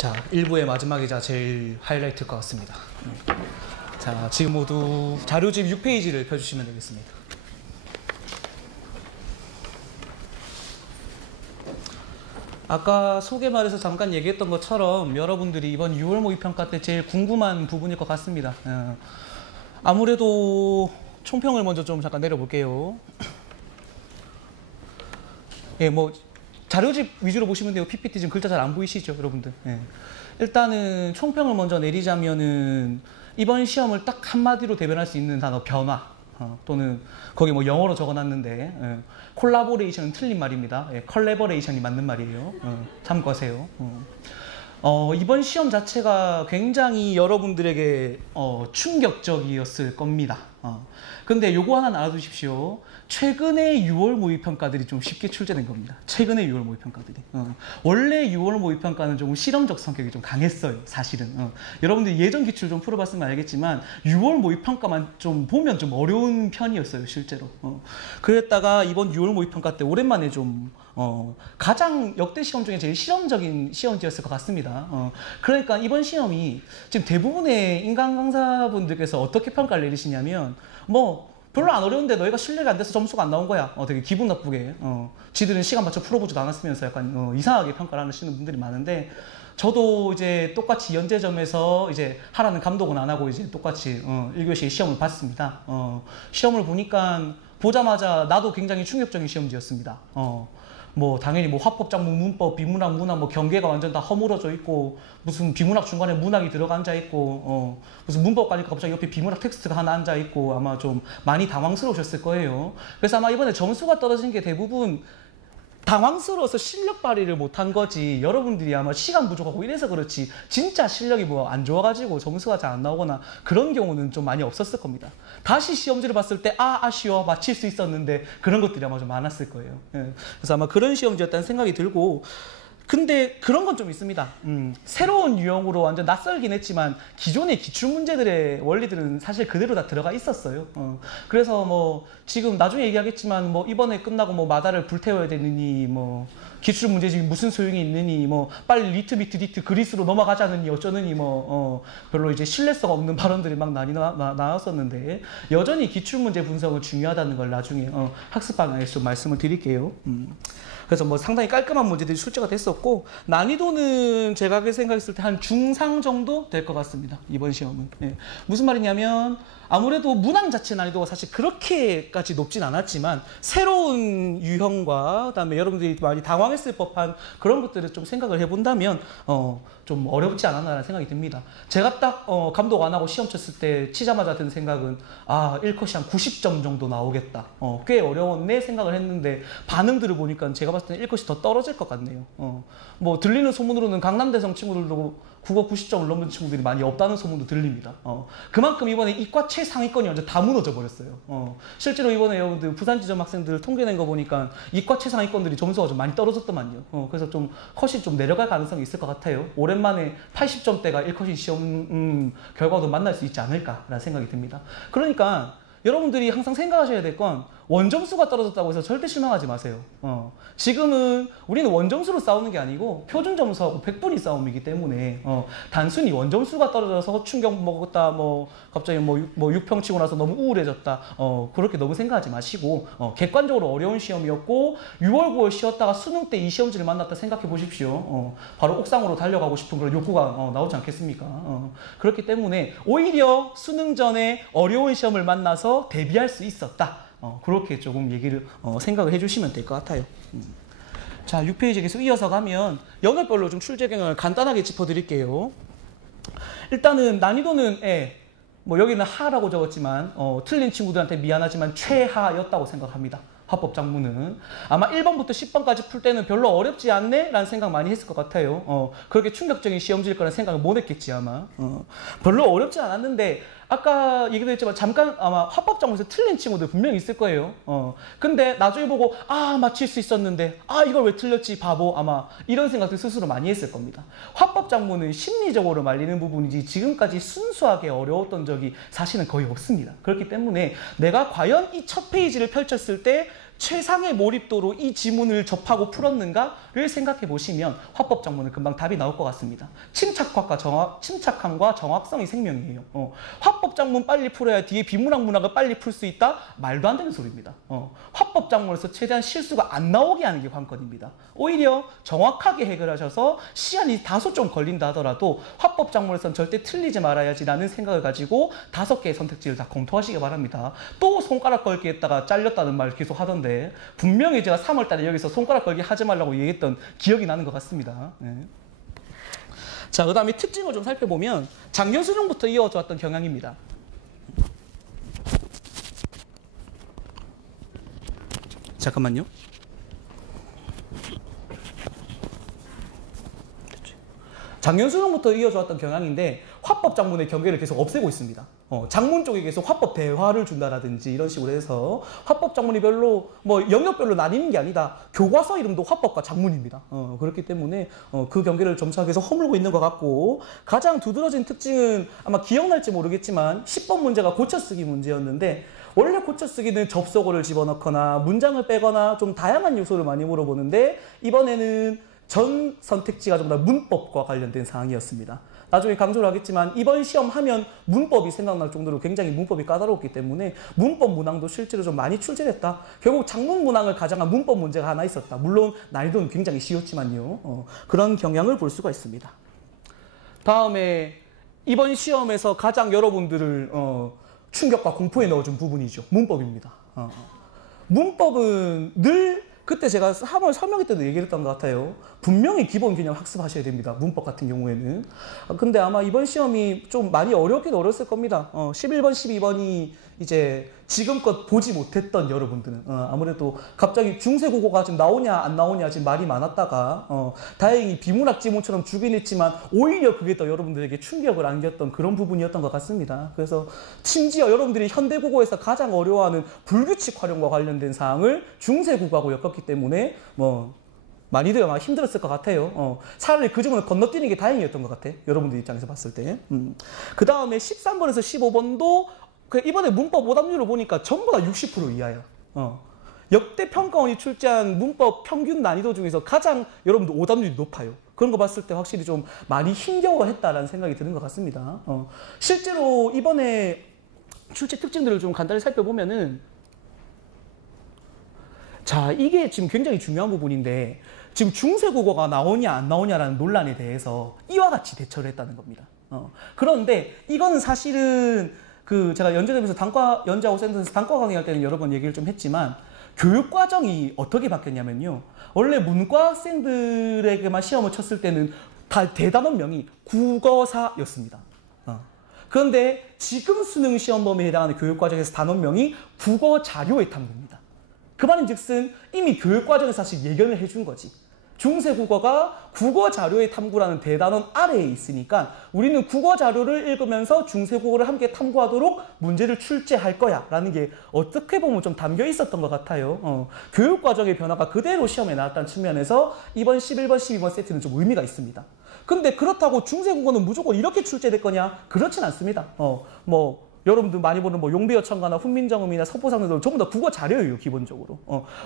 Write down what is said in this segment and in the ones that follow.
자, 1부의 마지막이자 제일 하이라이트일 것 같습니다. 자, 지금 모두 자료집 6페이지를 펴주시면 되겠습니다. 아까 소개말에서 잠깐 얘기했던 것처럼 여러분들이 이번 6월 모의평가 때 제일 궁금한 부분일 것 같습니다. 아무래도 총평을 먼저 좀 잠깐 내려볼게요. 예, 뭐 자료집 위주로 보시면 돼요. PPT 지금 글자 잘 안 보이시죠, 여러분들? 예. 일단은 총평을 먼저 내리자면은 이번 시험을 딱 한마디로 대변할 수 있는 단어 변화. 또는 거기 뭐 영어로 적어놨는데 콜라보레이션은 틀린 말입니다. 컬래버레이션이 맞는 말이에요. 참고하세요. 이번 시험 자체가 굉장히 여러분들에게 충격적이었을 겁니다. 근데 요거 하나 알아두십시오. 최근에 6월 모의평가들이 좀 쉽게 출제된 겁니다. 최근에 6월 모의평가들이. 원래 6월 모의평가는 조금 실험적 성격이 좀 강했어요, 사실은. 여러분들이 예전 기출 좀 풀어봤으면 알겠지만 6월 모의평가만 좀 보면 좀 어려운 편이었어요, 실제로. 그랬다가 이번 6월 모의평가 때 오랜만에 좀 가장 역대 시험 중에 제일 실험적인 시험지였을 것 같습니다. 그러니까 이번 시험이 지금 대부분의 인간 강사분들께서 어떻게 평가를 내리시냐면 뭐 별로 안 어려운데 너희가 실력이 안 돼서 점수가 안 나온 거야. 되게 기분 나쁘게 지들은 시간 맞춰 풀어보지도 않았으면서 약간 이상하게 평가를 하시는 분들이 많은데, 저도 이제 똑같이 연재점에서 이제 하라는 감독은 안 하고 이제 똑같이 1교시 시험을 봤습니다. 시험을 보니까 보자마자 나도 굉장히 충격적인 시험지였습니다. 뭐 당연히 뭐 화법작문, 문법, 비문학, 문학 뭐 경계가 완전 다 허물어져 있고, 무슨 비문학 중간에 문학이 들어가 앉아 있고, 무슨 문법 가니까 갑자기 옆에 비문학 텍스트가 하나 앉아 있고, 아마 좀 많이 당황스러우셨을 거예요. 그래서 아마 이번에 점수가 떨어진 게 대부분 당황스러워서 실력 발휘를 못한 거지, 여러분들이 아마 시간 부족하고 이래서 그렇지 진짜 실력이 뭐 안 좋아가지고 점수가 잘 안 나오거나 그런 경우는 좀 많이 없었을 겁니다. 다시 시험지를 봤을 때 아쉬워, 맞힐 수 있었는데, 그런 것들이 아마 좀 많았을 거예요. 그래서 아마 그런 시험지였다는 생각이 들고, 근데 그런 건 좀 있습니다. 새로운 유형으로 완전 낯설긴 했지만 기존의 기출문제들의 원리들은 사실 그대로 다 들어가 있었어요. 그래서 뭐 지금 나중에 얘기하겠지만 뭐 이번에 끝나고 뭐 마다를 불태워야 되느니, 뭐 기출문제 지금 무슨 소용이 있느니, 뭐 빨리 리트 그리스로 넘어가자느니 어쩌느니, 뭐 별로 이제 신뢰성 없는 발언들이 막 나왔었는데, 여전히 기출문제 분석은 중요하다는 걸 나중에 학습 방향에서 좀 말씀을 드릴게요. 그래서 뭐 상당히 깔끔한 문제들이 출제가 됐었고, 난이도는 제가 생각했을 때 한 중상 정도 될 것 같습니다, 이번 시험은. 무슨 말이냐면 아무래도 문항 자체 난이도가 사실 그렇게까지 높진 않았지만, 새로운 유형과 그다음에 여러분들이 많이 당황했을 법한 그런 것들을 좀 생각을 해본다면 좀 어렵지 않았나라는 생각이 듭니다. 제가 딱 감독 안 하고 시험 쳤을 때 치자마자 든 생각은 1컷이 한 90점 정도 나오겠다, 꽤 어려웠네 생각을 했는데, 반응들을 보니까 제가 봤을 때는 1컷이 더 떨어질 것 같네요. 뭐 들리는 소문으로는 강남대성 친구들도 국어 90점을 넘는 친구들이 많이 없다는 소문도 들립니다. 그만큼 이번에 이과 최상위권이 완전 다 무너져 버렸어요. 실제로 이번에 여러분들 부산지점 학생들 통계 낸 거 보니까 이과 최상위권들이 점수가 좀 많이 떨어졌더만요. 그래서 좀 컷이 좀 내려갈 가능성이 있을 것 같아요. 오랜만에 80점대가 1컷인 시험 결과도 만날 수 있지 않을까라는 생각이 듭니다. 그러니까 여러분들이 항상 생각하셔야 될 건, 원점수가 떨어졌다고 해서 절대 실망하지 마세요. 지금은 우리는 원점수로 싸우는 게 아니고 표준점수하고 100분위 싸움이기 때문에 단순히 원점수가 떨어져서 충격 먹었다, 뭐 갑자기 뭐 6평 치고 나서 너무 우울해졌다, 그렇게 너무 생각하지 마시고, 객관적으로 어려운 시험이었고 6월 9월 쉬었다가 수능 때 이 시험지를 만났다 생각해 보십시오. 바로 옥상으로 달려가고 싶은 그런 욕구가 나오지 않겠습니까? 그렇기 때문에 오히려 수능 전에 어려운 시험을 만나서 대비할 수 있었다, 그렇게 조금 얘기를 생각을 해주시면 될 것 같아요. 자, 6페이지 계속 이어서 가면 영역별로 좀 출제 경향을 간단하게 짚어드릴게요. 일단은 난이도는 뭐 여기는 하라고 적었지만 틀린 친구들한테 미안하지만 최하였다고 생각합니다. 화법작문은 아마 1번부터 10번까지 풀 때는 별로 어렵지 않네? 라는 생각 많이 했을 것 같아요. 그렇게 충격적인 시험지일 거라는 생각을 못 했겠지 아마. 별로 어렵지 않았는데, 아까 얘기도 했지만 잠깐 아마 화법작문에서 틀린 친구들 분명히 있을 거예요. 근데 나중에 보고 맞힐 수 있었는데 이걸 왜 틀렸지 바보, 아마 이런 생각들 스스로 많이 했을 겁니다. 화법작문은 심리적으로 말리는 부분이지 지금까지 순수하게 어려웠던 적이 사실은 거의 없습니다. 그렇기 때문에 내가 과연 이 첫 페이지를 펼쳤을 때 최상의 몰입도로 이 지문을 접하고 풀었는가를 생각해 보시면 화법작문은 금방 답이 나올 것 같습니다. 침착함과 정확성이 생명이에요. 화법작문 빨리 풀어야 뒤에 비문학 문학을 빨리 풀 수 있다? 말도 안 되는 소리입니다. 화법작문에서 최대한 실수가 안 나오게 하는 게 관건입니다. 오히려 정확하게 해결하셔서 시간이 다소 좀 걸린다 하더라도 화법작문에서는 절대 틀리지 말아야지라는 생각을 가지고 5개의 선택지를 다 검토하시기 바랍니다. 또 손가락 걸기 했다가 잘렸다는 말 계속 하던데 분명히 제가 3월달에 여기서 손가락 걸기 하지 말라고 얘기했던 기억이 나는 것 같습니다. 네. 자, 그 다음에 특징을 좀 살펴보면 작년 수능부터 이어져 왔던 경향입니다. 잠깐만요. 작년 수능부터 이어져 왔던 경향인데 화법 작문의 경계를 계속 없애고 있습니다. 작문 쪽에 계속 화법 대화를 준다라든지 이런 식으로 해서 화법 작문이 별로 뭐 영역별로 나뉘는 게 아니다. 교과서 이름도 화법과 작문입니다. 그렇기 때문에 그 경계를 점차 계속 허물고 있는 것 같고 가장 두드러진 특징은 아마 기억날지 모르겠지만 10번 문제가 고쳐쓰기 문제였는데 원래 고쳐쓰기는 접속어를 집어넣거나 문장을 빼거나 좀 다양한 요소를 많이 물어보는데 이번에는 전 선택지가 전부 다 문법과 관련된 사항이었습니다. 나중에 강조를 하겠지만 이번 시험 하면 문법이 생각날 정도로 굉장히 문법이 까다롭기 때문에 문법 문항도 실제로 좀 많이 출제됐다. 결국 작문 문항을 가장한 문법 문제가 하나 있었다. 물론 난이도는 굉장히 쉬웠지만요. 그런 경향을 볼 수가 있습니다. 다음에 이번 시험에서 가장 여러분들을 충격과 공포에 넣어준 부분이죠. 문법입니다. 문법은 늘 그때 제가 한번 설명회 때도 얘기했던 것 같아요. 분명히 기본 개념 학습하셔야 됩니다. 문법 같은 경우에는. 근데 아마 이번 시험이 좀 많이 어렵긴 어렸을 겁니다. 11번, 12번이 이제 지금껏 보지 못했던 여러분들은 아무래도 갑자기 중세국어가 지금 나오냐 안 나오냐 지금 말이 많았다가 다행히 비문학 지문처럼 주긴 했지만 오히려 그게 더 여러분들에게 충격을 안겼던 그런 부분이었던 것 같습니다. 그래서 심지어 여러분들이 현대국어에서 가장 어려워하는 불규칙 활용과 관련된 사항을 중세국어하고 엮었기 때문에 많이들 아마 힘들었을 것 같아요. 차라리 그 점을 건너뛰는 게 다행이었던 것 같아요. 여러분들 입장에서 봤을 때. 그 다음에 13번에서 15번도 이번에 문법 오답률을 보니까 전부 다 60% 이하야. 역대 평가원이 출제한 문법 평균 난이도 중에서 가장 여러분들 오답률이 높아요. 그런 거 봤을 때 확실히 좀 많이 힘겨워했다라는 생각이 드는 것 같습니다. 실제로 이번에 출제 특징들을 좀 간단히 살펴보면은 자, 이게 지금 굉장히 중요한 부분인데 지금 중세국어가 나오냐 안 나오냐라는 논란에 대해서 이와 같이 대처를 했다는 겁니다. 그런데 이거는 사실은 제가 연재점에서 연재하고 센터에서 단과 강의할 때는 여러 번 얘기를 좀 했지만 교육과정이 어떻게 바뀌었냐면요. 원래 문과 학생들에게만 시험을 쳤을 때는 다 대단원명이 국어사였습니다. 그런데 지금 수능 시험 범위에 해당하는 교육과정에서 단원명이 국어자료의 탐구입니다. 그 말인즉슨 이미 교육과정에서 사실 예견을 해준 거지. 중세국어가 국어자료의 탐구라는 대단원 아래에 있으니까 우리는 국어자료를 읽으면서 중세국어를 함께 탐구하도록 문제를 출제할 거야 라는 게 어떻게 보면 좀 담겨 있었던 것 같아요. 교육과정의 변화가 그대로 시험에 나왔다는 측면에서 이번 11번, 12번 세트는 좀 의미가 있습니다. 근데 그렇다고 중세국어는 무조건 이렇게 출제될 거냐? 그렇진 않습니다. 여러분들 많이 보는 용비어천가나 훈민정음이나 서포상대도 전부 다 국어 자료예요, 기본적으로.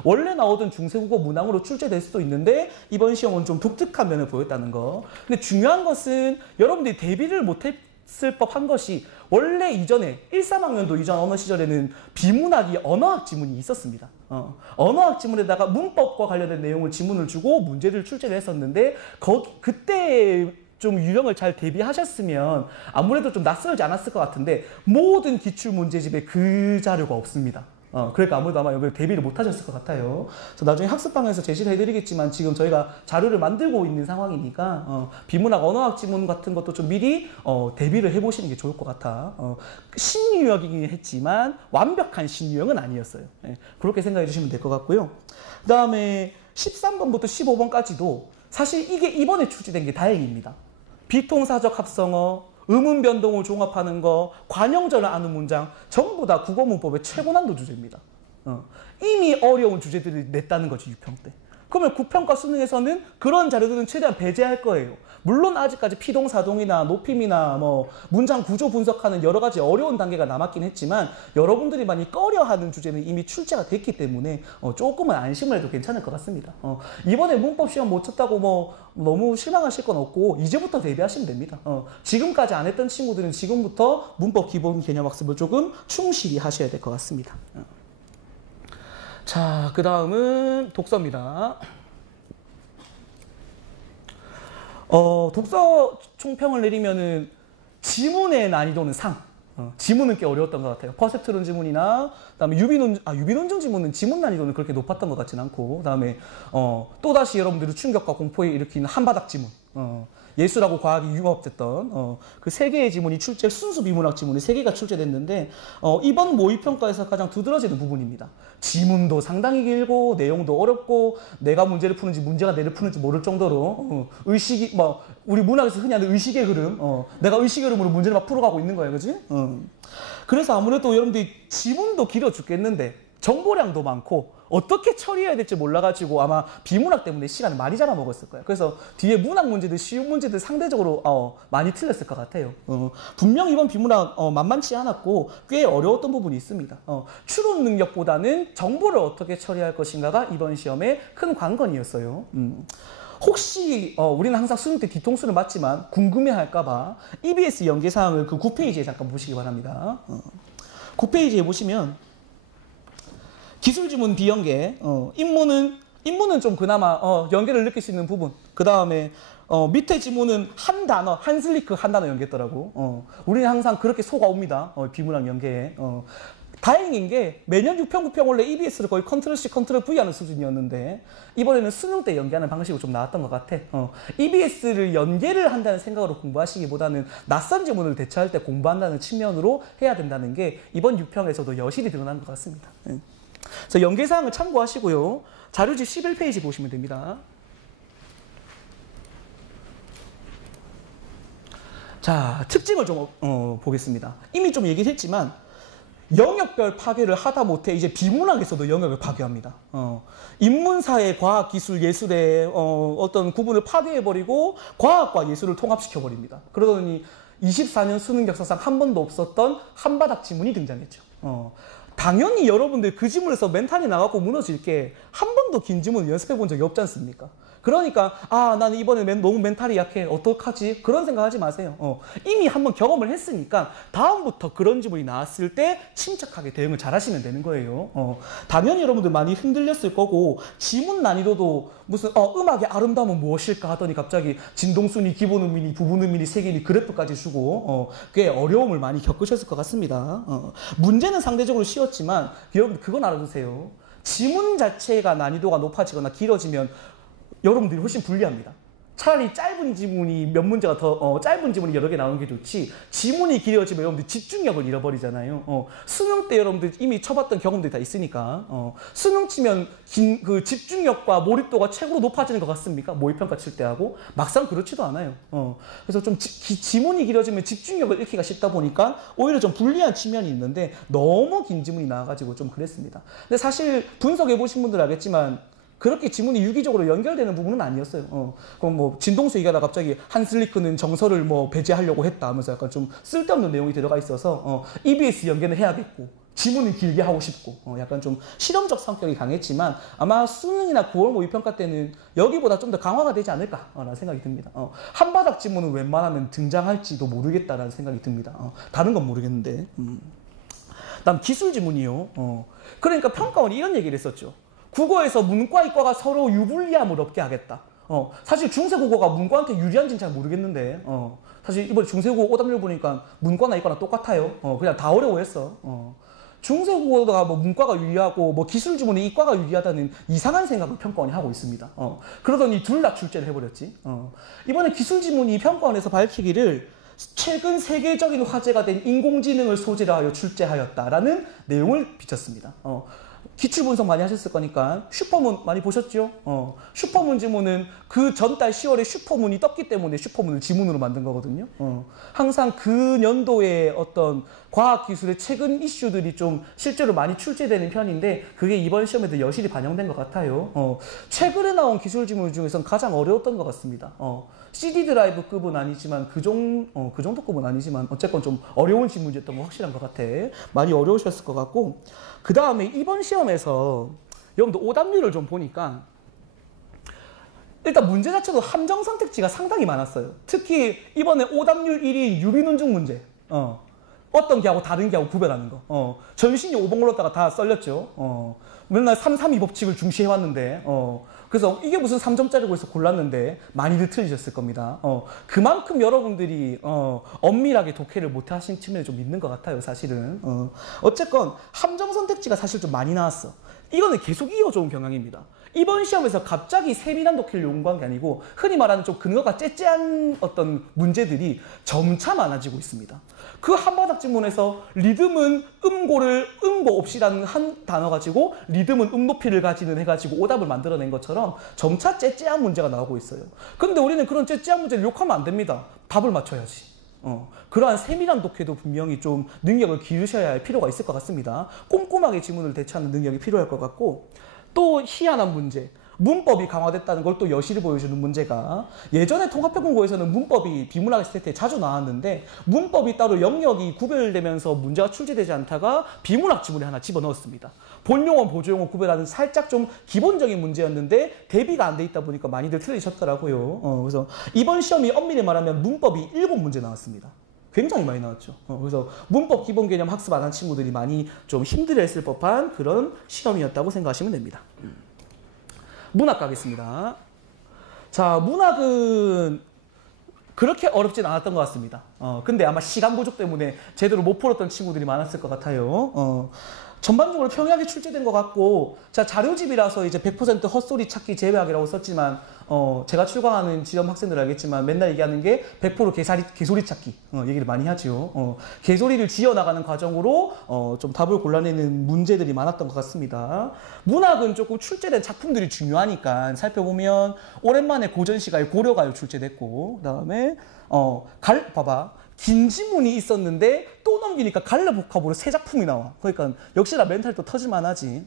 원래 나오던 중세국어 문항으로 출제될 수도 있는데 이번 시험은 좀 독특한 면을 보였다는 거. 근데 중요한 것은 여러분들이 대비를 못했을 법한 것이 원래 이전에 1, 3학년도 이전 언어 시절에는 비문학이 언어학 지문이 있었습니다. 언어학 지문에다가 문법과 관련된 내용을 지문을 주고 문제를 출제를 했었는데 그때 좀 유형을 잘 대비하셨으면 아무래도 좀 낯설지 않았을 것 같은데 모든 기출문제집에 그 자료가 없습니다. 그러니까 아무래도 아마 여기 대비를 못 하셨을 것 같아요. 그래서 나중에 학습방에서 제시를 해드리겠지만 지금 저희가 자료를 만들고 있는 상황이니까 비문학 언어학 지문 같은 것도 좀 미리 대비를 해보시는 게 좋을 것 같아. 신유형이긴 했지만 완벽한 신유형은 아니었어요. 그렇게 생각해 주시면 될 것 같고요. 그 다음에 13번부터 15번까지도 사실 이게 이번에 출제된 게 다행입니다. 비통사적 합성어, 의문 변동을 종합하는 거, 관형절을 아는 문장 전부 다 국어문법의 최고난도 주제입니다. 이미 어려운 주제들을 냈다는 거지, 6평 때. 그러면 구평가 수능에서는 그런 자료들은 최대한 배제할 거예요. 물론 아직까지 피동사동이나 높임이나 뭐 문장 구조 분석하는 여러 가지 어려운 단계가 남았긴 했지만 여러분들이 많이 꺼려하는 주제는 이미 출제가 됐기 때문에 조금은 안심을 해도 괜찮을 것 같습니다. 이번에 문법 시험 못 쳤다고 뭐 너무 실망하실 건 없고 이제부터 대비하시면 됩니다. 지금까지 안 했던 친구들은 지금부터 문법 기본 개념 학습을 조금 충실히 하셔야 될 것 같습니다. 자, 그 다음은 독서입니다. 독서 총평을 내리면은 지문의 난이도는 상. 지문은 꽤 어려웠던 것 같아요. 퍼셉트론 지문이나 그다음에 유비논증 지문은 지문 난이도는 그렇게 높았던 것 같진 않고 그다음에 또다시 여러분들이 충격과 공포에 일으키는 한바닥 지문. 예술하고 과학이 융합됐던 그 세 개의 지문이 순수 비문학 지문이 세 개가 출제됐는데 이번 모의평가에서 가장 두드러지는 부분입니다. 지문도 상당히 길고 내용도 어렵고 내가 문제를 푸는지 문제가 내를 푸는지 모를 정도로 의식이 우리 문학에서 흔히 하는 의식의 흐름 내가 의식의 흐름으로 문제를 막 풀어가고 있는 거예요, 그지? 그래서 아무래도 여러분들이 지문도 길어 죽겠는데 정보량도 많고 어떻게 처리해야 될지 몰라가지고 아마 비문학 때문에 시간을 많이 잡아먹었을 거예요. 그래서 뒤에 문학 문제들, 쉬운 문제들 상대적으로 많이 틀렸을 것 같아요. 분명 이번 비문학 만만치 않았고 꽤 어려웠던 부분이 있습니다. 추론 능력보다는 정보를 어떻게 처리할 것인가가 이번 시험의 큰 관건이었어요. 혹시 우리는 항상 수능 때 뒤통수를 맞지만 궁금해할까봐 EBS 연계사항을 그 9페이지에 잠깐 보시기 바랍니다. 9페이지에 보시면 기술지문 비연계, 인문은 좀 그나마 연계를 느낄 수 있는 부분. 그 다음에 밑에 지문은 한 단어, 한 슬리크 한 단어 연계했더라고. 우리는 항상 그렇게 속아 옵니다. 비문학 연계에. 다행인 게 매년 6평, 9평 원래 EBS를 거의 컨트롤 C, 컨트롤 V 하는 수준이었는데 이번에는 수능 때 연계하는 방식으로 좀 나왔던 것 같아. EBS를 연계를 한다는 생각으로 공부하시기보다는 낯선 지문을 대처할 때 공부한다는 측면으로 해야 된다는 게 이번 6평에서도 여실히 드러난 것 같습니다. 그래서 연계사항을 참고하시고요. 자료집 11페이지 보시면 됩니다. 자, 특징을 좀 보겠습니다. 이미 좀 얘기를 했지만 영역별 파괴를 하다 못해 이제 비문학에서도 영역을 파괴합니다. 인문사회, 과학, 기술, 예술의 어떤 구분을 파괴해버리고 과학과 예술을 통합시켜버립니다. 그러더니 24년 수능 역사상 한 번도 없었던 한바닥 지문이 등장했죠. 당연히 여러분들 그 지문에서 멘탈이 나가고 무너질 게 한 번도 긴 지문을 연습해 본 적이 없지 않습니까? 그러니까 나는 이번에 너무 멘탈이 약해 어떡하지? 그런 생각하지 마세요. 이미 한번 경험을 했으니까 다음부터 그런 지문이 나왔을 때 침착하게 대응을 잘 하시면 되는 거예요. 당연히 여러분들 많이 흔들렸을 거고 지문 난이도도 무슨 음악의 아름다움은 무엇일까 하더니 갑자기 진동순위, 기본음이니 부분음이니 세계니 그래프까지 주고 꽤 어려움을 많이 겪으셨을 것 같습니다. 문제는 상대적으로 쉬웠지만 여러분 그건 알아두세요. 지문 자체가 난이도가 높아지거나 길어지면 여러분들이 훨씬 불리합니다. 차라리 짧은 지문이 몇 문제가 더 짧은 지문이 여러 개 나오는 게 좋지 지문이 길어지면 여러분들 집중력을 잃어버리잖아요. 수능 때 여러분들 이미 쳐봤던 경험들이 다 있으니까 수능 치면 그 집중력과 몰입도가 최고로 높아지는 것 같습니까? 모의평가 칠 때 하고 막상 그렇지도 않아요. 그래서 좀 지문이 길어지면 집중력을 잃기가 쉽다 보니까 오히려 좀 불리한 측면이 있는데 너무 긴 지문이 나와가지고 좀 그랬습니다. 근데 사실 분석해 보신 분들 알겠지만 그렇게 지문이 유기적으로 연결되는 부분은 아니었어요. 그럼 뭐 진동수 얘기하다 갑자기 한슬리크는 정서를 뭐 배제하려고 했다 하면서 약간 좀 쓸데없는 내용이 들어가 있어서 EBS 연계는 해야겠고 지문은 길게 하고 싶고 약간 좀 실험적 성격이 강했지만 아마 수능이나 9월 모의평가 때는 여기보다 좀 더 강화가 되지 않을까라는 생각이 듭니다. 한바닥 지문은 웬만하면 등장할지도 모르겠다라는 생각이 듭니다. 다른 건 모르겠는데. 다음 기술 지문이요. 그러니까 평가원이 이런 얘기를 했었죠. 국어에서 문과, 이과가 서로 유불리함을 없게 하겠다. 사실 중세국어가 문과한테 유리한지는 잘 모르겠는데 사실 이번에 중세국어 오답률 보니까 문과나 이과나 똑같아요. 그냥 다 어려워했어. 중세국어가 뭐 문과가 유리하고 뭐 기술 지문이 이과가 유리하다는 이상한 생각을 평가원이 하고 있습니다. 그러더니 둘 다 출제를 해버렸지. 이번에 기술 지문이 평가원에서 밝히기를 최근 세계적인 화제가 된 인공지능을 소재로 하여 출제하였다라는 내용을 비쳤습니다. 기출 분석 많이 하셨을 거니까 슈퍼문 많이 보셨죠? 슈퍼문 지문은 그 전달 10월에 슈퍼문이 떴기 때문에 슈퍼문을 지문으로 만든 거거든요. 항상 그 년도의 어떤 과학기술의 최근 이슈들이 좀 실제로 많이 출제되는 편인데 그게 이번 시험에도 여실히 반영된 것 같아요. 최근에 나온 기술 지문 중에서는 가장 어려웠던 것 같습니다. CD 드라이브급은 아니지만 그 정도급은 아니지만 어쨌건 좀 어려운 지문이었던 거 확실한 것 같아. 많이 어려우셨을 것 같고 그 다음에 이번 시험에서 여러분들 오답률을 좀 보니까 일단 문제 자체도 함정 선택지가 상당히 많았어요. 특히 이번에 오답률 1위인 유비논중 문제. 어떤 게하고 다른 게하고 구별하는 거. 전신이 5번 걸렀다가 다 썰렸죠. 맨날 332 법칙을 중시해왔는데 그래서 이게 무슨 3점짜리고 해서 골랐는데 많이들 틀리셨을 겁니다. 그만큼 여러분들이 엄밀하게 독해를 못 하신 측면이 좀 있는 것 같아요, 사실은. 어쨌건 함정 선택지가 사실 좀 많이 나왔어. 이거는 계속 이어져온 경향입니다. 이번 시험에서 갑자기 세밀한 독해를 요구한 게 아니고 흔히 말하는 좀 근거가 째째한 어떤 문제들이 점차 많아지고 있습니다. 그 한바닥 지문에서 리듬은 음고를 음고 없이라는 한 단어 가지고 리듬은 높이를 가지는 해가지고 오답을 만들어낸 것처럼 점차 째째한 문제가 나오고 있어요. 근데 우리는 그런 째째한 문제를 욕하면 안 됩니다. 답을 맞춰야지. 그러한 세밀한 독해도 분명히 좀 능력을 기르셔야 할 필요가 있을 것 같습니다. 꼼꼼하게 지문을 대처하는 능력이 필요할 것 같고 또 희한한 문제. 문법이 강화됐다는 걸 또 여실히 보여주는 문제가 예전에 통합형공고에서는 문법이 비문학 했을 때 자주 나왔는데 문법이 따로 영역이 구별되면서 문제가 출제되지 않다가 비문학 지문에 하나 집어넣었습니다. 본용어, 보조용어 구별하는 살짝 좀 기본적인 문제였는데 대비가 안 돼 있다 보니까 많이들 틀리셨더라고요. 그래서 이번 시험이 엄밀히 말하면 문법이 7문제 나왔습니다. 굉장히 많이 나왔죠. 그래서 문법 기본 개념 학습 안 한 친구들이 많이 좀 힘들어했을 법한 그런 시험이었다고 생각하시면 됩니다. 문학 가겠습니다. 자, 문학은 그렇게 어렵진 않았던 것 같습니다. 근데 아마 시간 부족 때문에 제대로 못 풀었던 친구들이 많았을 것 같아요. 전반적으로 평이하게 출제된 것 같고, 자, 자료집이라서 이제 100% 헛소리 찾기 제외하기라고 썼지만, 제가 출강하는 지점 학생들 알겠지만 맨날 얘기하는 게 100% 개소리 찾기 얘기를 많이 하죠. 개소리를 지어나가는 과정으로 좀 답을 골라내는 문제들이 많았던 것 같습니다. 문학은 조금 출제된 작품들이 중요하니까 살펴보면 오랜만에 고전시가요, 고려가요 출제됐고 그 다음에 봐봐. 긴 지문이 있었는데 또 넘기니까 갈래 복합으로 새 작품이 나와. 그러니까 역시나 멘탈 또 터질만 하지.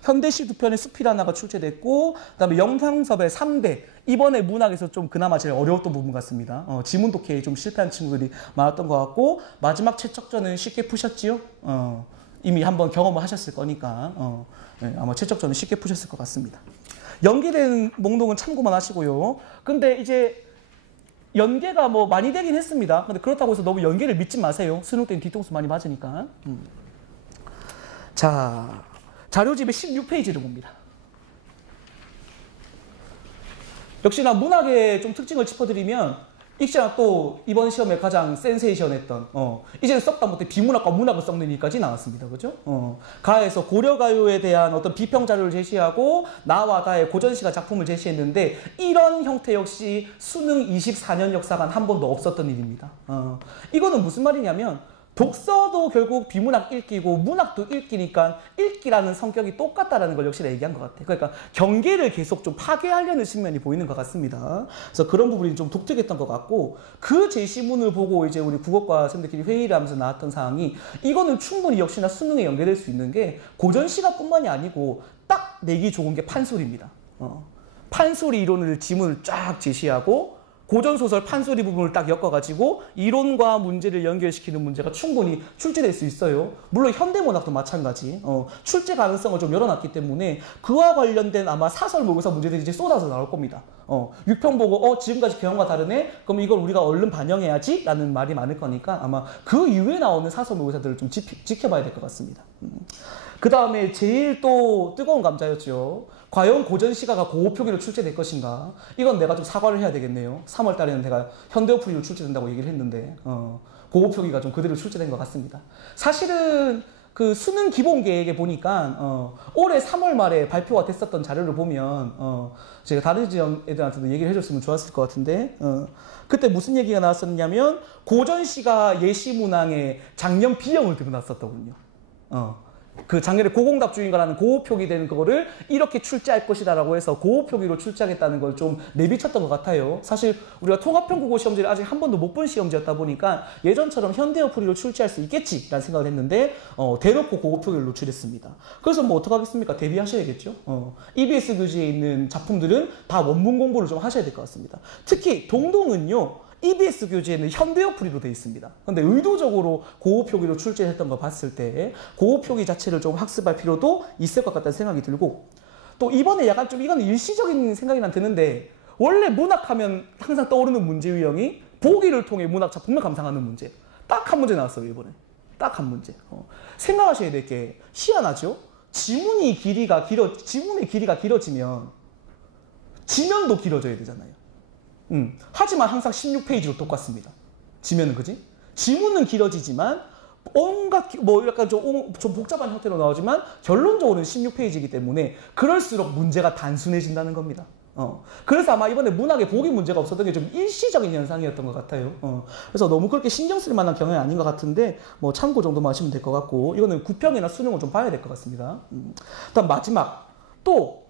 현대시 두 편의 숲이라나가 출제됐고 그다음에 영상섭의 3대 이번에 문학에서 좀 그나마 제일 어려웠던 부분 같습니다. 지문 독해에 좀 실패한 친구들이 많았던 것 같고 마지막 채척전은 쉽게 푸셨지요? 이미 한번 경험을 하셨을 거니까 네, 아마 채척전은 쉽게 푸셨을 것 같습니다. 연계된 목록은 참고만 하시고요. 근데 이제 연계가 뭐 많이 되긴 했습니다. 근데 그렇다고 해서 너무 연계를 믿지 마세요. 수능 때는 뒤통수 많이 맞으니까. 자, 자료집의 16페이지를 봅니다. 역시나 문학의 좀 특징을 짚어드리면 익시나 또 이번 시험에 가장 센세이션했던 이제는 썩다 못해 비문학과 문학을 썩는 일까지 나왔습니다. 그죠? 가에서 고려가요에 대한 어떤 비평 자료를 제시하고 나와 다의 고전시가 작품을 제시했는데 이런 형태 역시 수능 24년 역사관 한 번도 없었던 일입니다. 이거는 무슨 말이냐면 독서도 결국 비문학 읽기고 문학도 읽기니까 읽기라는 성격이 똑같다라는 걸 역시 얘기한 것 같아요. 그러니까 경계를 계속 좀 파괴하려는 측면이 보이는 것 같습니다. 그래서 그런 부분이 좀 독특했던 것 같고 그 제시문을 보고 이제 우리 국어과 선생님들끼리 회의를 하면서 나왔던 사항이 이거는 충분히 역시나 수능에 연계될 수 있는 게 고전시가뿐만이 아니고 딱 내기 좋은 게 판소리입니다. 판소리 이론을 지문을 쫙 제시하고 고전소설 판소리 부분을 딱 엮어가지고 이론과 문제를 연결시키는 문제가 충분히 출제될 수 있어요. 물론 현대문학도 마찬가지. 출제 가능성을 좀 열어놨기 때문에 그와 관련된 아마 사설 모의고사 문제들이 이제 쏟아져 나올 겁니다. 6평 보고 지금까지 경험과 다르네? 그럼 이걸 우리가 얼른 반영해야지? 라는 말이 많을 거니까 아마 그 이후에 나오는 사설 모의고사들을 좀 지켜봐야 될 것 같습니다. 그 다음에 제일 또 뜨거운 감자였죠. 과연 고전시가가 고호표기로 출제될 것인가? 이건 내가 좀 사과를 해야 되겠네요. 3월 달에는 내가 현대어풀이로 출제된다고 얘기를 했는데 고호표기가 좀 그대로 출제된 것 같습니다. 사실은 그 수능 기본 계획에 보니까 올해 3월 말에 발표가 됐었던 자료를 보면 제가 다른 지점 애들한테도 얘기를 해줬으면 좋았을 것 같은데 그때 무슨 얘기가 나왔었냐면 고전시가 예시문항에 작년 B형을 드러났었더군요. 그 작년에 고공답주의인가라는 고표기 된 거를 이렇게 출제할 것이다라고 해서 고표기로 출제하겠다는 걸 좀 내비쳤던 것 같아요. 사실 우리가 통합형 국어 시험지를 아직 한 번도 못 본 시험지였다 보니까 예전처럼 현대어 풀이로 출제할 수 있겠지라는 생각을 했는데 대놓고 고표기를 노출했습니다. 그래서 뭐 어떡하겠습니까? 대비하셔야겠죠. EBS 교재에 있는 작품들은 다 원문 공부를 좀 하셔야 될 것 같습니다. 특히 동동은요. EBS 교재에는 현대어 풀이로 되어 있습니다. 그런데 의도적으로 고표기로 출제했던 거 봤을 때 고표기 자체를 좀 학습할 필요도 있을 것 같다는 생각이 들고 또 이번에 약간 좀 이건 일시적인 생각이 난 드는데 원래 문학하면 항상 떠오르는 문제 유형이 보기를 통해 문학 작품을 감상하는 문제. 딱 한 문제 나왔어요, 이번에. 딱 한 문제. 생각하셔야 될 게 희한하죠? 지문의 길이가 길어지면 지면도 길어져야 되잖아요. 하지만 항상 16페이지로 똑같습니다. 지면은 그지? 지문은 길어지지만 온갖 뭐 약간 좀 복잡한 형태로 나오지만 결론적으로는 16페이지이기 때문에 그럴수록 문제가 단순해진다는 겁니다. 그래서 아마 이번에 문학에 보기 문제가 없었던 게 좀 일시적인 현상이었던 것 같아요. 그래서 너무 그렇게 신경 쓸 만한 경향이 아닌 것 같은데 뭐 참고 정도만 하시면 될 것 같고 이거는 구평이나 수능을 좀 봐야 될 것 같습니다. 다음 마지막 또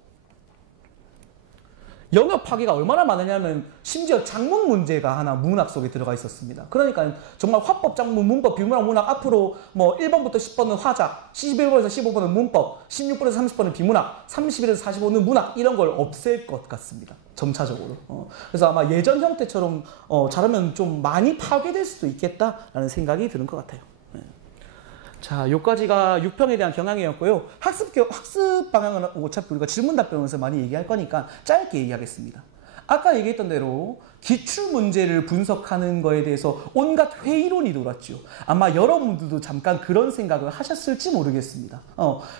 영역 파괴가 얼마나 많으냐면 심지어 장문 문제가 하나 문학 속에 들어가 있었습니다. 그러니까 정말 화법, 장문, 문법, 비문학, 문학 앞으로 뭐 1번부터 10번은 화작, 11번에서 15번은 문법, 16번에서 30번은 비문학, 31에서 45는 문학 이런 걸 없앨 것 같습니다. 점차적으로. 그래서 아마 예전 형태처럼 잘하면 좀 많이 파괴될 수도 있겠다라는 생각이 드는 것 같아요. 자, 요까지가 6평에 대한 경향이었고요. 학습 방향은 어차피 우리가 질문 답변에서 많이 얘기할 거니까 짧게 얘기하겠습니다. 아까 얘기했던 대로 기출문제를 분석하는 거에 대해서 온갖 회의론이 돌았죠. 아마 여러분들도 잠깐 그런 생각을 하셨을지 모르겠습니다.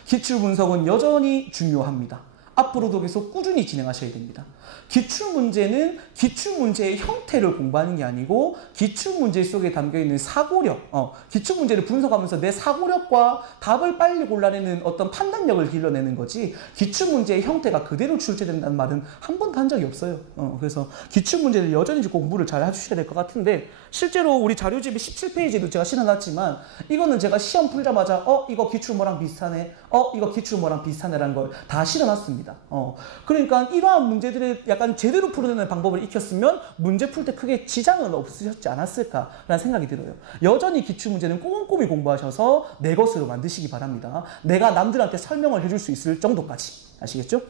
기출분석은 여전히 중요합니다. 앞으로도 계속 꾸준히 진행하셔야 됩니다. 기출문제는 기출문제의 형태를 공부하는 게 아니고 기출문제 속에 담겨있는 사고력, 기출문제를 분석하면서 내 사고력과 답을 빨리 골라내는 어떤 판단력을 길러내는 거지 기출문제의 형태가 그대로 출제된다는 말은 한 번도 한 적이 없어요. 그래서 기출문제를 여전히 공부를 잘 해주셔야 될 것 같은데 실제로 우리 자료집에 17페이지도 제가 실어놨지만 이거는 제가 시험 풀자마자 이거 기출 뭐랑 비슷하네, 이거 기출 뭐랑 비슷하네라는 걸 다 실어놨습니다. 그러니까 이러한 문제들을 약간 제대로 풀어내는 방법을 익혔으면 문제 풀 때 크게 지장은 없으셨지 않았을까라는 생각이 들어요. 여전히 기출문제는 꼼꼼히 공부하셔서 내 것으로 만드시기 바랍니다. 내가 남들한테 설명을 해줄 수 있을 정도까지. 아시겠죠?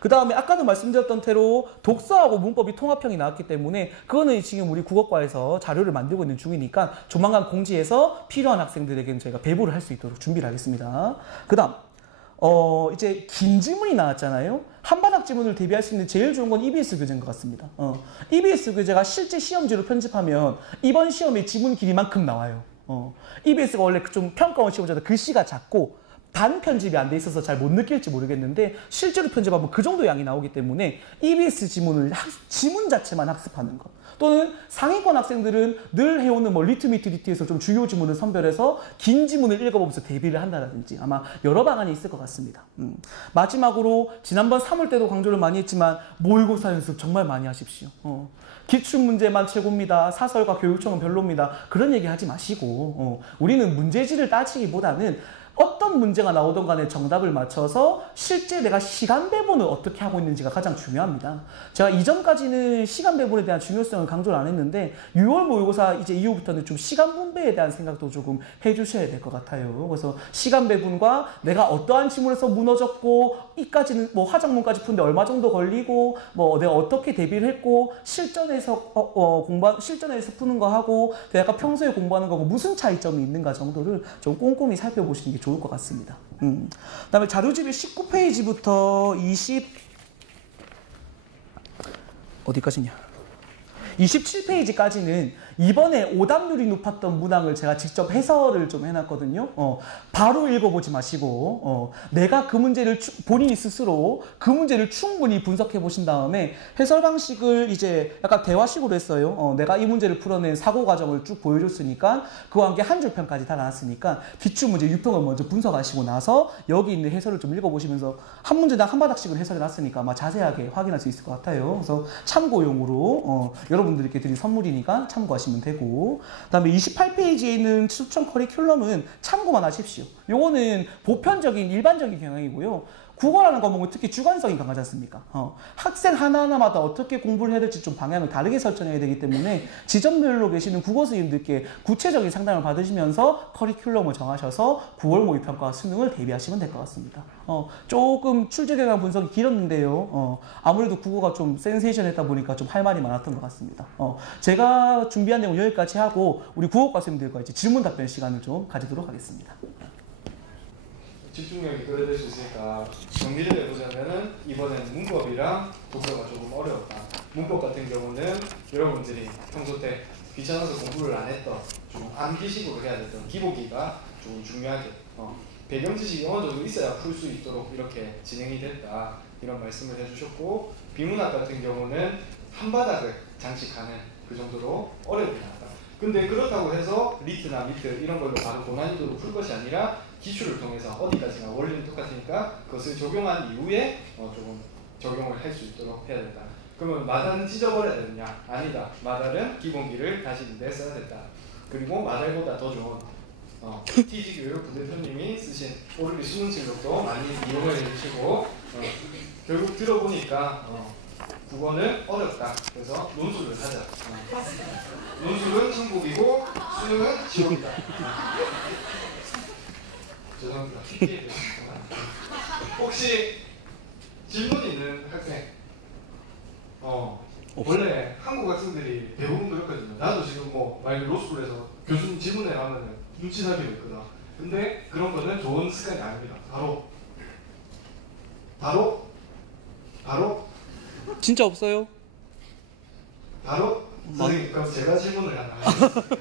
그 다음에 아까도 말씀드렸던 대로 독서하고 문법이 통합형이 나왔기 때문에 그거는 지금 우리 국어과에서 자료를 만들고 있는 중이니까 조만간 공지해서 필요한 학생들에게는 저희가 배부를 할 수 있도록 준비를 하겠습니다. 그 다음 이제 긴 지문이 나왔잖아요. 한바닥 지문을 대비할 수 있는 제일 좋은 건 EBS 교재인 것 같습니다. EBS 교재가 실제 시험지로 편집하면 이번 시험의 지문 길이만큼 나와요. EBS가 원래 좀 평가원 시험지보다 글씨가 작고 단 편집이 안 돼 있어서 잘 못 느낄지 모르겠는데 실제로 편집하면 그 정도 양이 나오기 때문에 EBS 지문을 지문 자체만 학습하는 것 또는 상위권 학생들은 늘 해오는 뭐 리트미트리티에서 좀 주요 지문을 선별해서 긴 지문을 읽어보면서 대비를 한다든지 아마 여러 방안이 있을 것 같습니다. 마지막으로 지난번 3월 때도 강조를 많이 했지만 모의고사 연습 정말 많이 하십시오. 기출문제만 최고입니다. 사설과 교육청은 별로입니다. 그런 얘기 하지 마시고 우리는 문제지를 따지기보다는 어떤 문제가 나오던 간에 정답을 맞춰서 실제 내가 시간 배분을 어떻게 하고 있는지가 가장 중요합니다. 제가 이전까지는 시간 배분에 대한 중요성을 강조를 안 했는데 6월 모의고사 이제 이후부터는 좀 시간 분배에 대한 생각도 조금 해주셔야 될 것 같아요. 그래서 시간 배분과 내가 어떠한 지문에서 무너졌고 이까지는 뭐 화작문까지 푸는데 얼마 정도 걸리고 뭐 내가 어떻게 대비를 했고 실전에서 실전에서 푸는 거 하고 약간 평소에 공부하는 거고 무슨 차이점이 있는가 정도를 좀 꼼꼼히 살펴보시는 게 좋을 것 같습니다. 그다음에 자료집의 19페이지부터 27페이지까지는 이번에 오답률이 높았던 문항을 제가 직접 해설을 좀 해놨거든요. 바로 읽어보지 마시고 내가 그 문제를 본인이 스스로 그 문제를 충분히 분석해 보신 다음에 해설 방식을 이제 약간 대화식으로 했어요. 내가 이 문제를 풀어낸 사고 과정을 쭉 보여줬으니까 그와 함께 한 줄 평까지 다 나왔으니까 기출문제 유평을 먼저 분석하시고 나서 여기 있는 해설을 좀 읽어보시면서 한 문제당 한 바닥씩을 해설해 놨으니까 아마 자세하게 확인할 수 있을 것 같아요. 그래서 참고용으로 여러분 여러분들께 드린 선물이니까 참고하시면 되고, 그다음에 28페이지에 있는 추천 커리큘럼은 참고만 하십시오. 요거는 보편적인 일반적인 경향이고요. 국어라는 과목은 특히 주관성이 강하지 않습니까? 학생 하나하나마다 어떻게 공부를 해야 될지 좀 방향을 다르게 설정해야 되기 때문에 지점별로 계시는 국어 선생님들께 구체적인 상담을 받으시면서 커리큘럼을 정하셔서 9월 모의평가와 수능을 대비하시면 될 것 같습니다. 조금 출제경향 분석이 길었는데요. 아무래도 국어가 좀 센세이션했다 보니까 좀 할 말이 많았던 것 같습니다. 제가 준비한 내용 여기까지 하고 우리 국어과 선생님들과 이제 질문 답변 시간을 좀 가지도록 하겠습니다. 집중력이 그려질 수 있으니까 정리를 해보자면은 이번에는 문법이랑 독서가 조금 어려웠다. 문법 같은 경우는 여러분들이 평소 때 귀찮아서 공부를 안 했던 좀 암기식으로 해야 됐던 기본기가 좀 중요하게 배경 지식이 어느 정도 있어야 풀 수 있도록 이렇게 진행이 됐다. 이런 말씀을 해주셨고, 비문학 같은 경우는 한 바닥을 장식하는 그 정도로 어렵게 나왔다. 근데 그렇다고 해서 리트나 미트 이런 걸로 바로 고난이도로 풀 것이 아니라 기출을 통해서 어디까지나 원리는 똑같으니까 그것을 적용한 이후에 조금 적용을 할 수 있도록 해야 된다. 그러면 마달은 찢어버려야 되느냐? 아니다. 마달은 기본기를 다시 인데 써야 된다. 그리고 마달보다 더 좋은 TG교육 부대표님이 쓰신 오르비 수능실력도 많이 이용을 해주시고, 결국 들어보니까 국어는 어렵다. 그래서 논술을 하자. 논술은 천국이고 수능은 지옥이다. 죄송합니다. 혹시 질문 있는 학생? 원래 한국 학생들이 대부분 그렇거든요. 나도 지금 뭐 만약에 로스쿨에서 교수님 질문에 하면은 눈치 살피고 있거든. 근데 그런 거는 좋은 습관이 아닙니다. 바로 진짜 없어요? 선생님, 그럼 제가 질문을 하나 하겠습니다.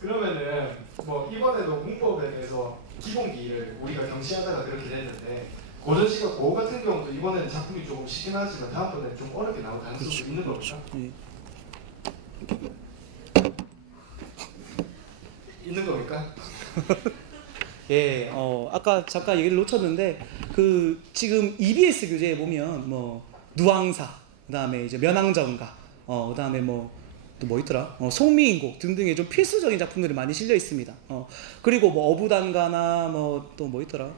그러면은 뭐 이번에도 문법에 대해서 기본기를 우리가 경시하다가 그렇게 됐는데, 고전시가 고어 같은 경우도 이번에는 작품이 조금 쉽긴 하지만 다음번에 좀 어렵게 나올 가능성도 있는 겁니다. 있는 겁니까? 예, 아까 잠깐 얘기를 놓쳤는데, 지금 EBS 교재에 보면 누앙사, 그다음에 이제 면왕정가, 그다음에 또 뭐 있더라? 송미인곡 등등의 좀 필수적인 작품들이 많이 실려 있습니다. 그리고 어부단가나 또 뭐 있더라?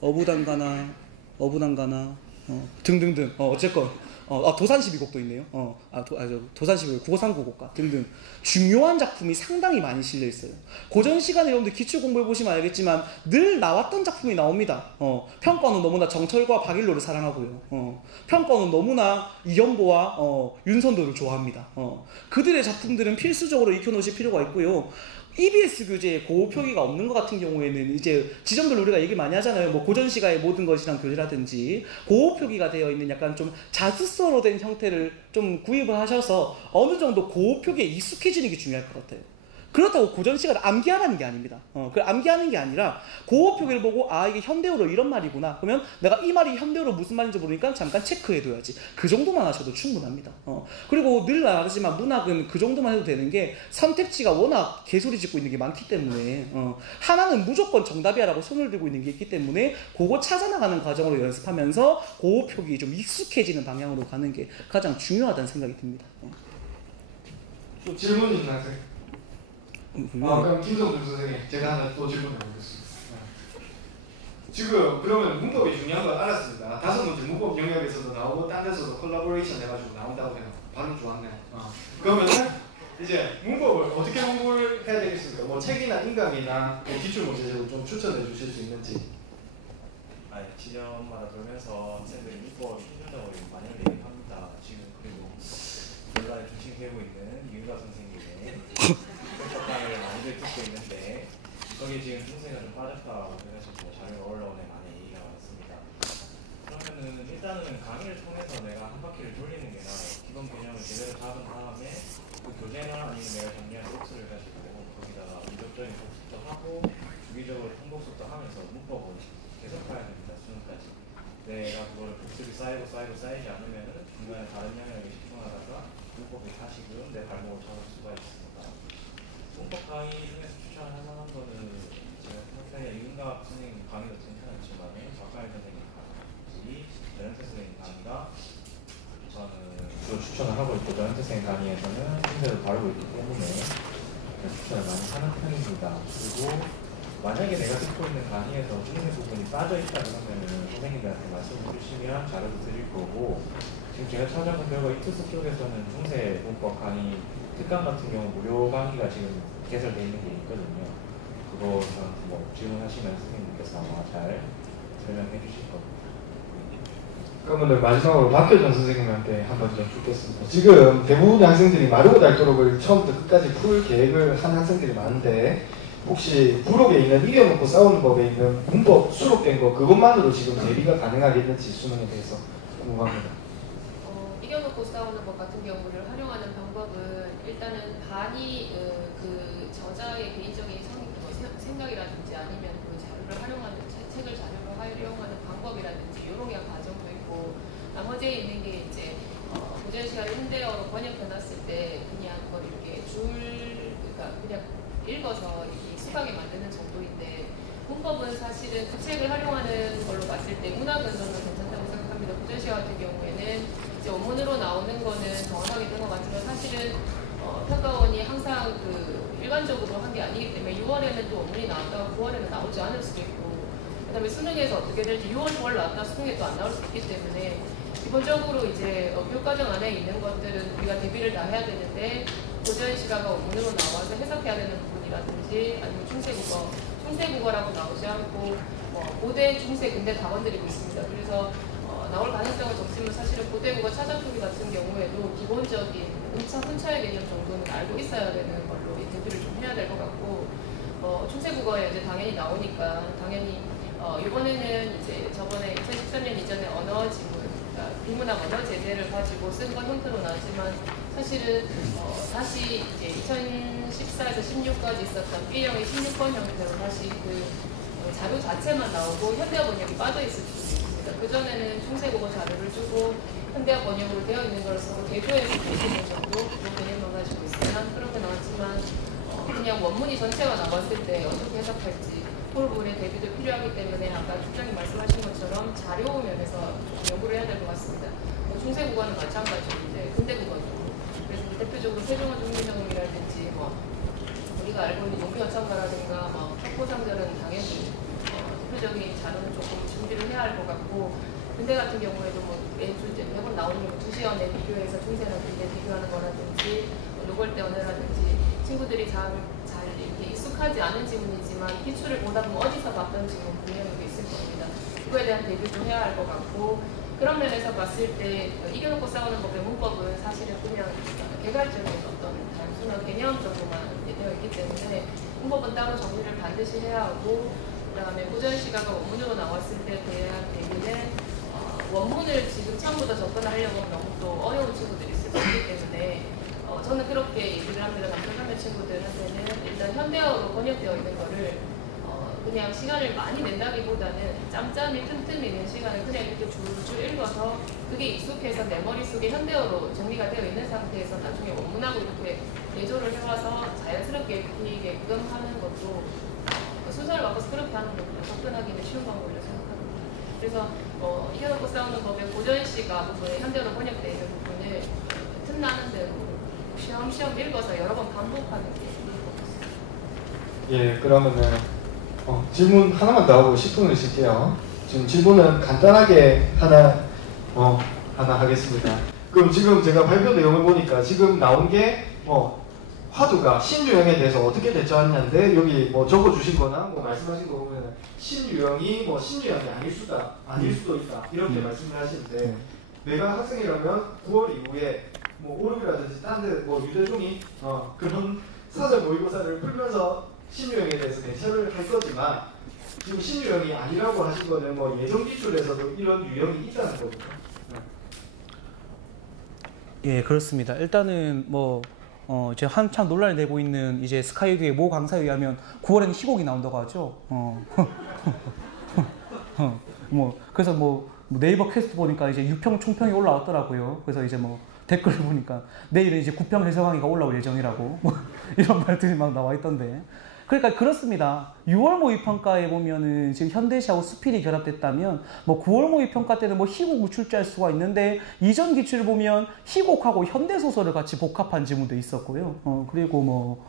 어부단가나 등등등. 어쨌건 도산 12곡도 있네요. 도산 12곡, 국어상국어과 등등 중요한 작품이 상당히 많이 실려 있어요. 고전 시간에 여러분들 기출 공부해 보시면 알겠지만 늘 나왔던 작품이 나옵니다. 평가는 너무나 정철과 박일로를 사랑하고요. 평가는 너무나 이연보와 윤선도를 좋아합니다. 그들의 작품들은 필수적으로 익혀놓으실 필요가 있고요. EBS 교재에 고어 표기가 없는 것 같은 경우에는 이제 지점별로 우리가 얘기 많이 하잖아요. 고전시가의 모든 것이란 교재라든지 고어 표기가 되어 있는 약간 좀 자습서로 된 형태를 좀 구입을 하셔서 어느 정도 고어 표기에 익숙해지는 게 중요할 것 같아요. 그렇다고 고전시가를 암기하라는 게 아닙니다. 그 암기하는 게 아니라 고어 표기를 보고 이게 현대어로 이런 말이구나. 그러면 내가 이 말이 현대어로 무슨 말인지 모르니까 잠깐 체크해둬야지. 그 정도만 하셔도 충분합니다. 그리고 늘 말하지만 문학은 그 정도만 해도 되는 게 선택지가 워낙 개소리 짓고 있는 게 많기 때문에 하나는 무조건 정답이야라고 손을 들고 있는 게 있기 때문에 그거 찾아나가는 과정으로 연습하면서 고어 표기에 좀 익숙해지는 방향으로 가는 게 가장 중요하다는 생각이 듭니다. 또 질문 있는 학생? 그럼 김성준 선생님, 제가 하나 또 질문해 보겠습니다. 지금 그러면 문법이 중요한 걸 알았습니다. 5문제 문법 영역에서도 나오고 딴 데서도 콜라보레이션 해가지고 나온다고 해요. 발음 좋았네요. 그러면은 이제 문법을 어떻게 공부를 해야 되겠습니까? 뭐 책이나 인강이나 기출 문제집을 좀 추천해 주실 수 있는지. 지점마다 돌면서 학생들이 문법 힘들다고 많이 얘기합니다. 지금 그리고 논란에 중심되고 있는 이윤가 선생님의 강의를 많이들 듣고 있는데, 거기 지금 중세가 좀 빠졌다고 해가지고 자료가 올라오네 많이 얘기가 많습니다. 그러면은 일단은 강의를 통해서 내가 한 바퀴를 돌리는 게 나아요. 기본 개념을 제대로 잡은 다음에 그 교재나 아니면 내가 정리한 노트를 가지고 거기다가 인적적인 복습도 하고 주기적으로 통복습도 하면서 문법을 계속 봐야 됩니다. 수능까지. 내가 그걸 복습이 쌓이지 않으면은 중간에 다른 영역에 집중하다가 문법이 다시금 내 발목을 잡을 수가 있습니다. 문법 강의 중에서 추천할 만한 거는 제가 평소에 이윤가 선생님 강의도 괜찮았지만 박가일 선생님 강의, 전현태 선생님 강의가 저는 주로 추천을 하고 있고, 전현태 선생님 강의 다루고 있기 때문에 추천을 많이 하는 편입니다. 그리고 만약에 내가 듣고 있는 강의에서 틀리는 부분이 빠져있다 그러면은 선생님들한테 말씀을 주시면 자료도 드릴 거고, 지금 제가 찾아본 결과 이투스 쪽에서는 중세 문법 강의 특강 같은 경우 무료 강의가 지금 개설되어 있는 게 있거든요. 그거 저한테 뭐 질문하시면 선생님께서 아마 잘 설명해 주실 겁니다. 그러면 마지막으로 박효정 선생님한테 한번 좀 묻겠습니다. 지금 대부분의 학생들이 마르고 닳도록을 처음부터 끝까지 풀 계획을 한 학생들이 많은데, 혹시 부록에 있는 이겨놓고 싸우는 법에 있는 문법 수록된 거 그것만으로 지금 대비가 가능하겠는지 수능에 대해서 궁금합니다. 이겨놓고 싸우는 법 같은 경우를 활용하는 방법은 일단은 반이 그 저자의 개인적인 생각이라든지 아니면 그 자료를 활용하는 책을 자료로 활용하는 방법이라든지 이런 과정도 있고, 나머지에 있는 게 이제 고전 시간에 현대어로 번역해놨을 때 그냥 그걸 이렇게 그러니까 그냥 읽어서 이렇게 익숙하게 만드는 정도인데, 문법은 사실은 그 책을 활용하는 걸로 봤을 때 문학은 저는 괜찮다고 생각합니다. 고전 시간 같은 경우에는 이제 원문으로 나오는 거는 정확하게 된 것 같지만 사실은 평가원이 항상 그 일반적으로 한 게 아니기 때문에 6월에는 또 원문이 나왔다가 9월에는 나오지 않을 수도 있고, 그다음에 수능에서 어떻게 될지 6월, 9월 나왔다 수능에 또 안 나올 수도 있기 때문에 기본적으로 이제 교과정 안에 있는 것들은 우리가 대비를 다 해야 되는데, 고전 시가가 원문으로 나와서 해석해야 되는 부분이라든지 아니면 중세국어라고 나오지 않고 고대, 중세, 근대 다 건드리고 있습니다. 그래서 나올 가능성은 적지만 사실은 고대국어 찾아보기 같은 경우에도 기본적인 훈차의 개념 정도는 알고 있어야 되는 걸로 대비를 좀 해야 될 것 같고, 중세국어에 이제 당연히 나오니까 당연히 이번에는 이제 저번에 2013년 이전에 언어 지문, 그러니까 비문학 언어 제재를 가지고 쓴 건 형태로 나왔지만 사실은 다시 이제 2014에서 16까지 있었던 B형의 16번 형태로 다시 그 자료 자체만 나오고 현대어 번역이 빠져 있을 수도 있습니다. 그전에는 중세국어 자료를 주고 현대어 번역으로 되어 있는 걸 쓰고 대조해서 있는 정도 그런 개념만 가지고 있으면 그렇게 나왔지만 그냥 원문이 전체가 나왔을 때 어떻게 해석할지 그 부분에 대비도 필요하기 때문에 아까 국장님 말씀하신 것처럼 자료 면에서 좀 연구를 해야 될 것 같습니다. 중세국어는 마찬가지로 이제 근대국어도 그래서 대표적으로 세종원 종민정음이라든지 우리가 알고 있는 용기어천가라든가 촉보상절은 당연히 대표적인 자료는 조금 준비를 해야 할 것 같고, 근대 같은 경우에도 매번 나오는 게 두시언에 비교해서 중세나 근대 비교하는 거라든지 노골대 언어라든지 친구들이 잘 이렇게 익숙하지 않은 지문이지만 기출을 보다 보면 어디서 봤던 지문 분명히 있을 겁니다. 그거에 대한 대비도 해야 할 것 같고, 그런 면에서 봤을 때 이겨놓고 싸우는 법의 문법은 사실은 그냥 개괄적인 어떤 단순한 개념 정도만 되어 있기 때문에 문법은 따로 정리를 반드시 해야 하고, 그 다음에 고전 시가가 원문으로 나왔을 때 대한 대비는 원문을 지금 처음부터 접근하려고 하면 너무 또 어려운 친구들이 있을 수 있기 때문에 저는 그렇게 얘기를 합니다. 남편하면 친구들한테는 일단 현대어로 번역되어 있는 거를 그냥 시간을 많이 낸다기보다는 짬짬이 틈틈이 있는 시간을 그냥 이렇게 줄줄 읽어서 그게 익숙해서 내 머릿속에 현대어로 정리가 되어 있는 상태에서 나중에 원문하고 이렇게 대조를 해와서 자연스럽게 읽히게끔 하는 것도 순서를 바꿔서 그렇게 하는 것도 접근하기는 쉬운 방법이라고 생각합니다. 그래서 이겨놓고 싸우는 법의 고전시가 부분에 현대어로 번역되어 있는 부분을 틈나는 대로 시험시험 읽어서 여러 번 반복하는 게 좋을 것 같습니다. 예, 그러면은 질문 하나만 더 하고 10분을 쉴게요. 지금 질문은 간단하게 하나 하겠습니다. 그럼 지금 제가 발표 내용을 보니까 지금 나온 게 화두가 신유형에 대해서 어떻게 대처하느냐인데, 여기 적어주신 거나 말씀하신 거 보면 신유형이 신유형이 아닐 수도 있다 이렇게 말씀을 하시는데, 내가 학생이라면 9월 이후에 오름이라든지 딴데 유대종이 그런 사전 모의고사를 풀면서 신유형에 대해서 대처를 할 거지만, 지금 신유형이 아니라고 하신 거는 예정 기출에서도 이런 유형이 있다는 거죠. 예, 그렇습니다. 일단은 이제 한참 논란이 되고 있는 이제 스카이듀의 모 강사에 의하면 9월에는 희곡이 나온다고 하죠. 그래서 네이버 퀘스트 보니까 이제 6평 총평이 올라왔더라고요. 그래서 이제 댓글을 보니까 내일은 이제 9평 해석강의가 올라올 예정이라고 이런 말들이 막 나와 있던데, 그러니까 그렇습니다. 6월 모의평가에 보면은 지금 현대시하고 수필이 결합됐다면 뭐 9월 모의평가 때는 뭐 희곡을 출제할 수가 있는데 이전 기출을 보면 희곡하고 현대소설을 같이 복합한 지문도 있었고요. 그리고 뭐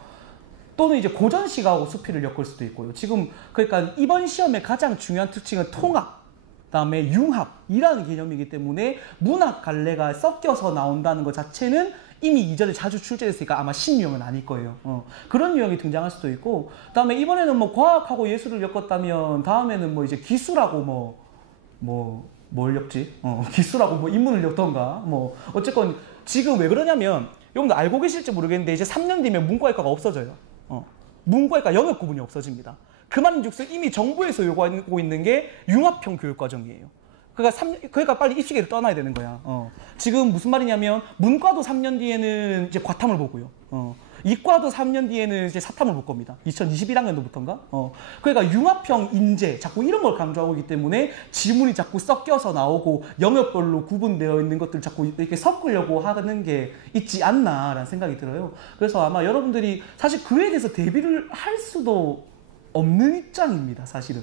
또는 이제 고전시가하고 수필을 엮을 수도 있고요. 지금 그러니까 이번 시험의 가장 중요한 특징은 통합, 그다음에 융합이라는 개념이기 때문에 문학 갈래가 섞여서 나온다는 것 자체는 이미 이전에 자주 출제됐으니까 아마 신유형은 아닐 거예요. 그런 유형이 등장할 수도 있고, 그다음에 이번에는 뭐 과학하고 예술을 엮었다면 다음에는 뭐 이제 기술하고 뭘 엮지? 기술하고 뭐 인문을 엮던가 뭐 어쨌건 지금 왜 그러냐면 여러분들 알고 계실지 모르겠는데 이제 3년 뒤면 문과학과가 없어져요. 문과학과 영역 구분이 없어집니다. 그 말인즉슨 이미 정부에서 요구하고 있는 게 융합형 교육과정이에요. 그러니까 빨리 입시계를 떠나야 되는 거야. 지금 무슨 말이냐면 문과도 3년 뒤에는 이제 과탐을 보고요. 이과도 3년 뒤에는 이제 사탐을 볼 겁니다. 2021학년도부터인가? 그러니까 융합형 인재 자꾸 이런 걸 강조하고 있기 때문에 지문이 자꾸 섞여서 나오고 영역별로 구분되어 있는 것들 자꾸 이렇게 섞으려고 하는 게 있지 않나라는 생각이 들어요. 그래서 아마 여러분들이 사실 그에 대해서 대비를 할 수도 없는 입장입니다, 사실은.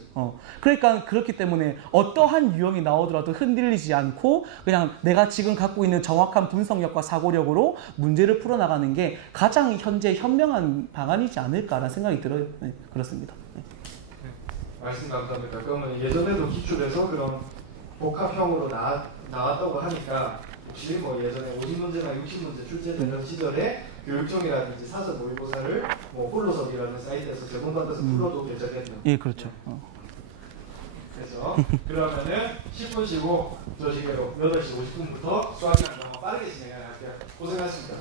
그러니까 그렇기 때문에 어떠한 유형이 나오더라도 흔들리지 않고 그냥 내가 지금 갖고 있는 정확한 분석력과 사고력으로 문제를 풀어나가는 게 가장 현재 현명한 방안이지 않을까라는 생각이 들어요. 네, 그렇습니다. 네. 말씀 감사합니다. 그러면 예전에도 기출에서 그런 복합형으로 나왔다고 하니까 혹시 뭐 예전에 50문제나 60문제 출제되던 시절에 교육청이라든지 사전 모의고사를 뭐 홀로서기라는 사이트에서 제공받아서 풀어도 괜찮겠네요. 예, 그렇죠. 그래서 그러면은 10분 쉬고 저 시계로 8시 50분부터 수학시간 빠르게 진행할게요. 고생하셨습니다.